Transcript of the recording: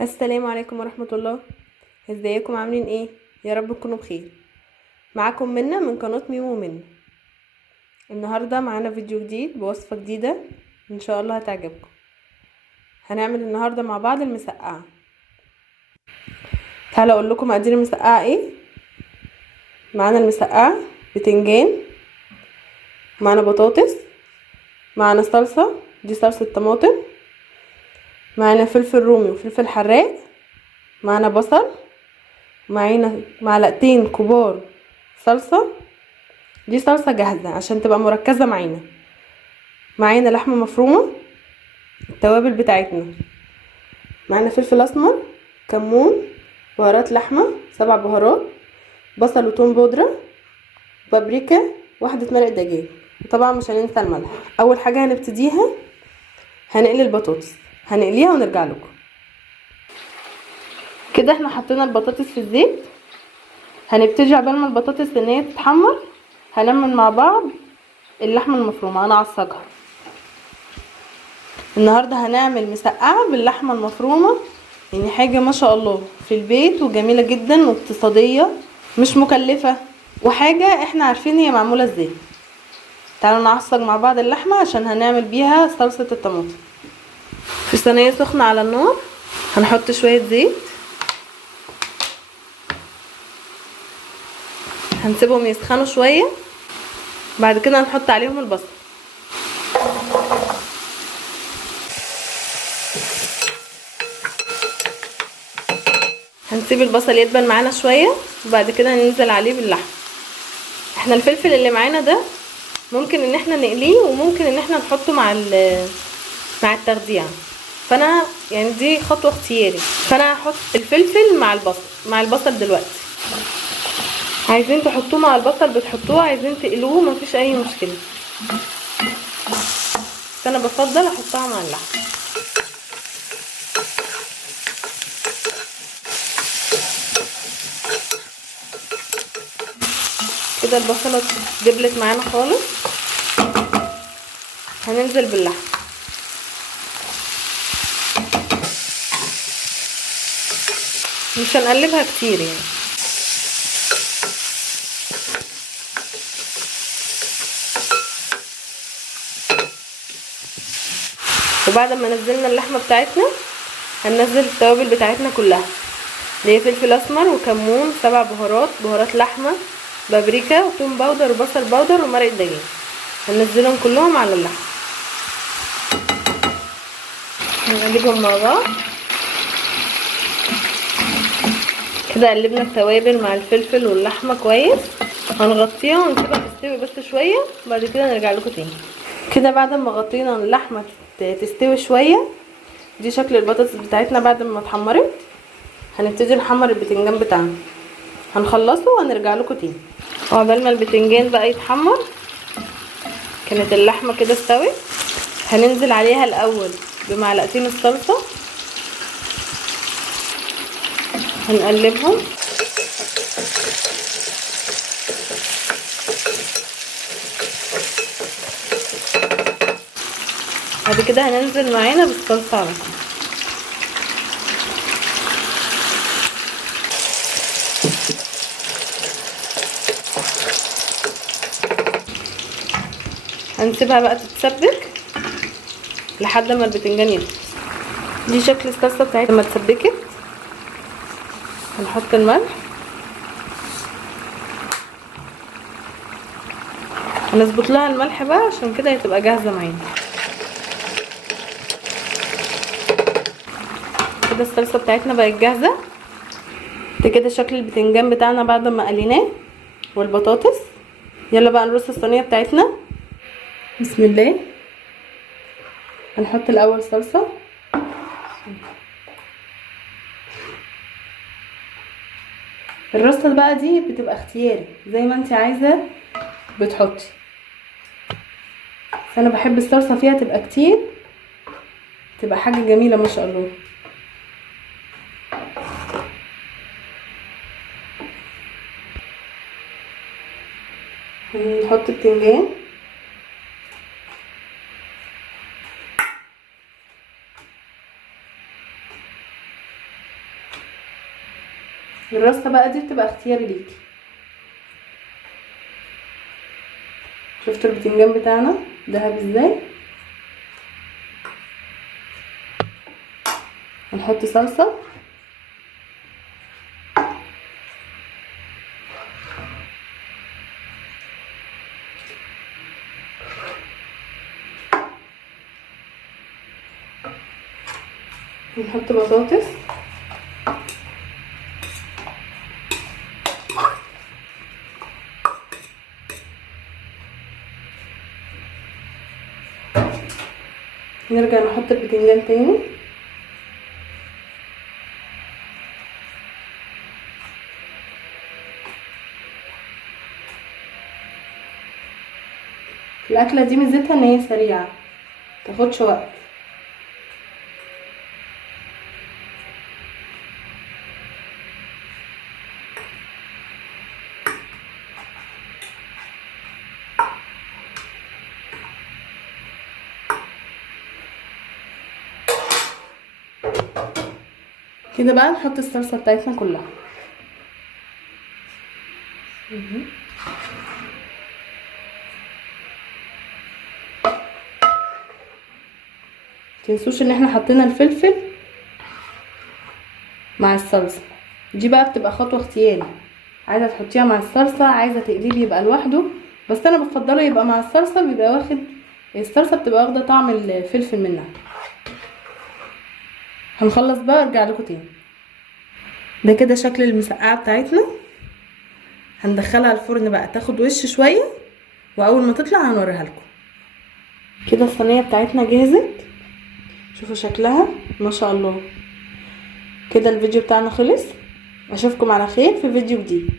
السلام عليكم ورحمة الله. ازيكم عاملين ايه؟ يا رب تكونوا بخير. معاكم منى من قناة ميمو منى. النهاردة معانا فيديو جديد بوصفة جديدة ان شاء الله هتعجبكم. هنعمل النهاردة مع بعض المسقعة. تعالوا اقول لكم مقادير المسقعة ايه. معانا المسقعة بتنجان، معانا بطاطس، معانا صلصة، دي صلصة طماطم، معانا فلفل رومي وفلفل حراق، معانا بصل، معانا معلقتين كبار صلصة، دي صلصة جاهزة عشان تبقى مركزة معانا لحمة مفرومة، التوابل بتاعتنا معانا فلفل اسمر، كمون، بهارات لحمة 7 بهارات، بصل وتوم بودرة، بابريكا، واحدة مرق دجاج، وطبعا مش هننسى الملح. اول حاجة هنبتديها هنقلي البطاطس، هنقليها ونرجع لكم. كده احنا حطينا البطاطس في الزيت، هنبتدي عبال ما البطاطس ان هي تتحمر هنعمل مع بعض اللحمة المفرومة. انا اعصجها النهاردة، هنعمل مسقعة باللحمة المفرومة، يعني حاجة ما شاء الله في البيت وجميلة جدا واقتصادية، مش مكلفة، وحاجة احنا عارفين هي معمولة ازاي. تعالوا نعصج مع بعض اللحمة عشان هنعمل بيها صلصة الطماطم. في صينية سخنة على النار هنحط شوية زيت، هنسيبهم يسخنوا شوية، بعد كده هنحط عليهم البصل. هنسيب البصل يدبل معانا شوية وبعد كده هننزل عليه باللحم. احنا الفلفل اللي معانا ده ممكن ان احنا نقليه وممكن ان احنا نحطه مع التخديع، فانا يعني دي خطوة اختياري، فانا هحط الفلفل مع البصل دلوقتي. عايزين تحطوه مع البصل بتحطوه، عايزين تقلوه مفيش اي مشكلة، بس انا بفضل احطها مع اللحم. كده البصلة دبلت معانا خالص، هننزل باللحم. مش هنقلبها كتير يعني. وبعد ما نزلنا اللحمة بتاعتنا هننزل التوابل بتاعتنا كلها، اللي هي فلفل اسمر وكمون، 7 بهارات، بهارات لحمة، بابريكا وتوم باودر وبصل باودر ومرق دجاج، هننزلهم كلهم على اللحمة، هنقلبهم مع بعض. كده قلبنا التوابل مع الفلفل واللحمة كويس، هنغطيها ونسيبها تستوي بس شوية وبعد كده نرجع لكم تاني. كده بعد ما غطينا اللحمة تستوي شوية، دي شكل البطاطس بتاعتنا بعد ما اتحمرت. هنبتدي نحمر البتنجان بتاعنا، هنخلصه وهنرجع لكم تاني. وعقبال ما البتنجان بقى يتحمر كانت اللحمة كده استوت. هننزل عليها الاول بمعلقتين الصلصة، هنقلبهم. بعد كده هننزل معانا بالصلصة على طول. هنسيبها بقى تتسبك لحد ما البتنجان يدبل. دي شكل الصلصة بتاعتنا لما اتسبكت. هنحط الملح، هنظبط لها الملح بقى عشان كده هتبقى جاهزة معانا. كده الصلصة بتاعتنا بقت جاهزة. ده كده شكل البتنجان بتاعنا بعد ما قليناه والبطاطس. يلا بقى نرص الصينية بتاعتنا. بسم الله. هنحط الاول صلصة، الرصة بقى دي بتبقى اختياري زي ما انت عايزة بتحطي، بس انا بحب الصلصة فيها تبقى كتير، تبقى حاجة جميلة ما شاء الله. هنحط البتنجان، الرصه بقى دي بتبقى اختياري ليكي. شفتوا البتنجان بتاعنا دهب ازاي؟ هنحط صلصه. نحط بطاطس. نرجع نحط البتنجان تاني. الاكله دي ميزتها ان هي سريعه، متاخدش وقت. كده بقى نحط الصلصه بتاعتنا كلها. متنسوش ان احنا حطينا الفلفل مع الصلصه دي، بقى بتبقى خطوه اختياري، عايزه تحطيها مع الصلصه، عايزه تقليه يبقى لوحده، بس انا بفضله يبقى مع الصلصه، بيبقى واخد الصلصه بتبقى واخده طعم الفلفل منها. هنخلص بقى ارجع لكم تاني. ده كده شكل المسقعه بتاعتنا. هندخلها الفرن بقى تاخد وش شويه، واول ما تطلع هنوريها لكم. كده الصينيه بتاعتنا جهزت، شوفوا شكلها ما شاء الله. كده الفيديو بتاعنا خلص، اشوفكم على خير في فيديو جديد.